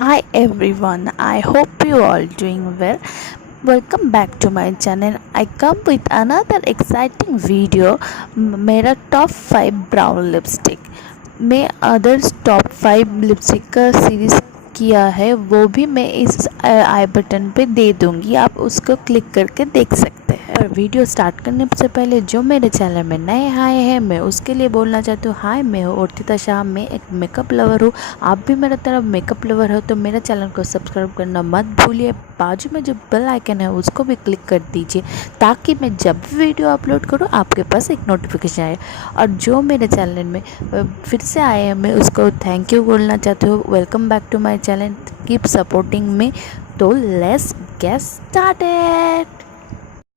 Hi everyone, I hope you all doing well. Welcome back to my channel. I come with another exciting video. मेरा top 5 brown lipstick मैं others top 5 lipstick का series किया है, वो भी मैं इस आई बटन पे दे दूंगी, आप उसको क्लिक करके देख सकते हैं। और वीडियो स्टार्ट करने से पहले जो मेरे चैनल में नए आए हैं मैं उसके लिए बोलना चाहती हूँ, हाय मैं हूँ अर्थिता शाह, मैं एक मेकअप लवर हूँ। आप भी मेरा तरफ मेकअप लवर हो तो मेरे चैनल को सब्सक्राइब करना मत भूलिए। बाजू में जो बेल आइकन है उसको भी क्लिक कर दीजिए ताकि मैं जब भी वीडियो अपलोड करूँ आपके पास एक नोटिफिकेशन आए। और जो मेरे चैनल में फिर से आए हैं मैं उसको थैंक यू बोलना चाहती हूँ। Welcome back to my channel, keep supporting me. तो लेट्स गेट स्टार्टेड।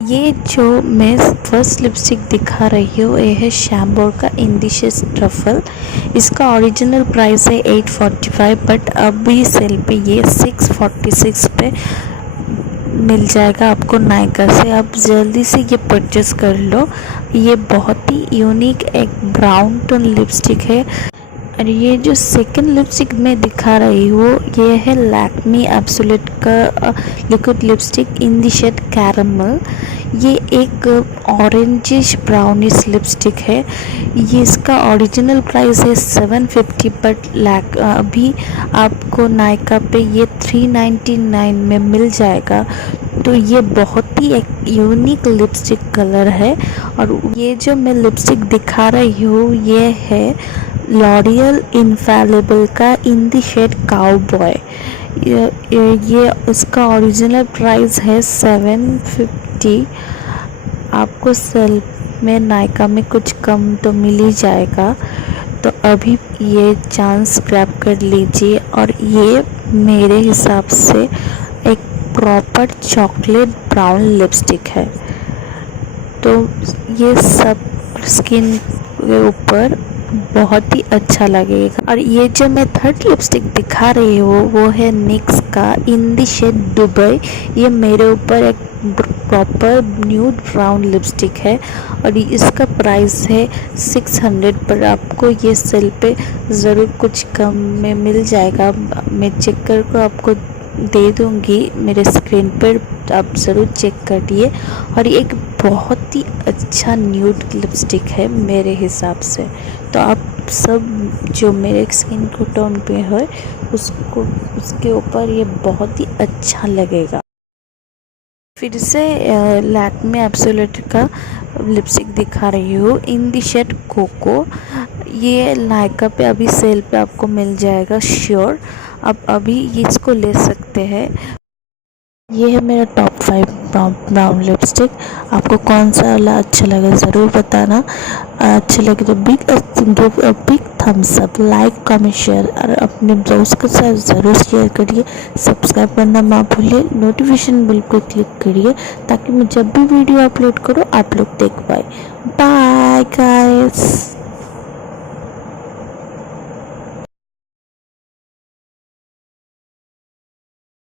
ये जो मैं फर्स्ट लिपस्टिक दिखा रही हूँ ये है शैम्बोर का इंडिशियस ट्रफल। इसका ओरिजिनल प्राइस है 845 बट अभी सेल पे ये 646 पे मिल जाएगा आपको नायका से। आप जल्दी से ये परचेस कर लो। ये बहुत ही यूनिक एक ब्राउन टोन लिपस्टिक है। और ये जो सेकंड लिपस्टिक मैं दिखा रही हूँ ये है लैक्मी एब्सोल्यूट का liquid lipstick in the shade caramel. ये एक ऑरेंजिश ब्राउनिश लिपस्टिक है। ये इसका ओरिजिनल प्राइस है 750 बट अभी आपको नायका पे ये 399 में मिल जाएगा। तो ये बहुत ही एक यूनिक लिपस्टिक कलर है। और ये जो मैं लिपस्टिक दिखा रही हूँ ये है लॉरियल इनफैलिबल का इन द शेड काउबॉय। ये इसका ओरिजिनल प्राइस है 750। आपको सेल में नायका में कुछ कम तो मिल ही जाएगा, तो अभी ये चांस ग्रैब कर लीजिए। और ये मेरे हिसाब से एक प्रॉपर चॉकलेट ब्राउन लिपस्टिक है, तो ये सब स्किन के ऊपर बहुत ही अच्छा लगेगा। और ये जो मैं थर्ड लिपस्टिक दिखा रही हूँ वो है निक्स का इन द शेड दुबई। ये मेरे ऊपर एक प्रॉपर न्यूड ब्राउन लिपस्टिक है और इसका प्राइस है 600 पर आपको ये सेल पे ज़रूर कुछ कम में मिल जाएगा। मैं चेक करके आपको दे दूँगी मेरे स्क्रीन पर, आप ज़रूर चेक करिए। और ये एक बहुत ही अच्छा न्यूड लिपस्टिक है मेरे हिसाब से, तो आप सब जो मेरे स्किन को टोन पे है उसके ऊपर ये बहुत ही अच्छा लगेगा। फिर से लैक्मे एब्सोल्यूट का लिपस्टिक दिखा रही हूँ इन द शेड कोको। ये नायका पे अभी सेल पे आपको मिल जाएगा श्योर, आप अभी इसको ले सकते हैं। ये है मेरा टॉप 5 ब्राउन लिपस्टिक। आपको कौन सा वाला अच्छा लगा ज़रूर बताना। अच्छा लगे तो give a big thumbs up, like comment share और अपने दोस्त के साथ ज़रूर शेयर करिए। सब्सक्राइब करना मत भूलिए, नोटिफिकेशन बिल को क्लिक करिए ताकि मैं जब भी वीडियो अपलोड करूँ आप लोग देख पाए। Bye guys.